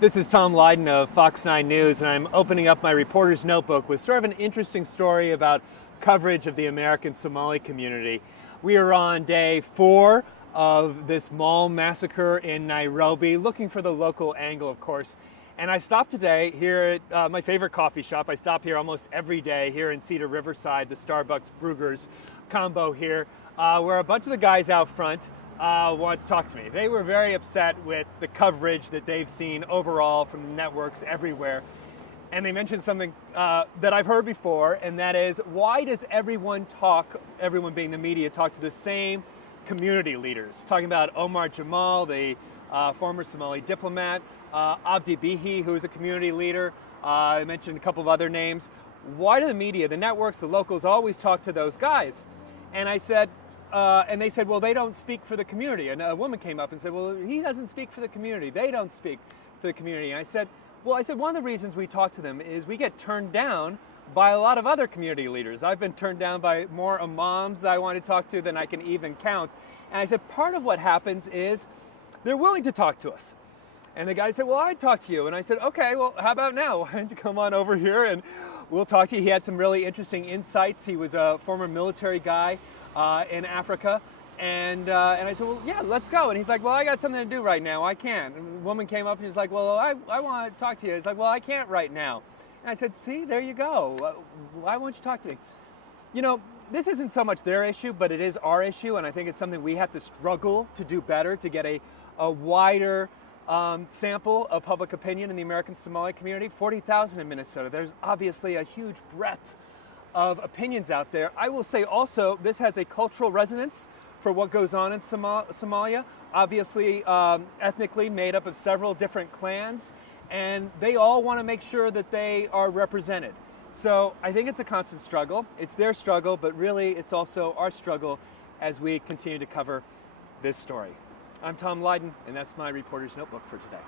This is Tom Lydon of Fox 9 News, and I'm opening up my reporter's notebook with sort of an interesting story about coverage of the American Somali community. We are on day 4 of this mall massacre in Nairobi, looking for the local angle, of course. And I stopped today here at my favorite coffee shop. I stop here almost every day here in Cedar Riverside, the Starbucks Brugger's combo here, where a bunch of the guys out front want to talk to me. They were very upset with the coverage that they've seen overall from the networks everywhere. And they mentioned something that I've heard before, and that is, why does everyone being the media, talk to the same community leaders? Talking about Omar Jamal, the former Somali diplomat, Abdi Bihi, who is a community leader. I mentioned a couple of other names. Why do the media, the networks, the locals always talk to those guys? And I said, and they said, well, they don't speak for the community. And a woman came up and said, well, he doesn't speak for the community. They don't speak for the community. And I said, one of the reasons we talk to them is we get turned down by a lot of other community leaders. I've been turned down by more imams that I want to talk to than I can even count. And I said, part of what happens is they're willing to talk to us. And the guy said, well, I'd talk to you. And I said, okay, well, how about now? Why don't you come on over here and we'll talk to you. He had some really interesting insights. He was a former military guy in Africa. And I said, well, yeah, let's go. And he's like, well, I got something to do right now. I can't. And the woman came up and she's like, well, I want to talk to you. He's like, well, I can't right now. And I said, see, there you go. Why won't you talk to me? You know, this isn't so much their issue, but it is our issue. And I think it's something we have to struggle to do better, to get a wider sample of public opinion in the American Somali community. 40,000 in Minnesota. There's obviously a huge breadth of opinions out there. I will say also, this has a cultural resonance for what goes on in Somalia. Obviously, ethnically made up of several different clans, and they all want to make sure that they are represented. So I think it's a constant struggle. It's their struggle, but really it's also our struggle as we continue to cover this story. I'm Tom Lydon, and that's my reporter's notebook for today.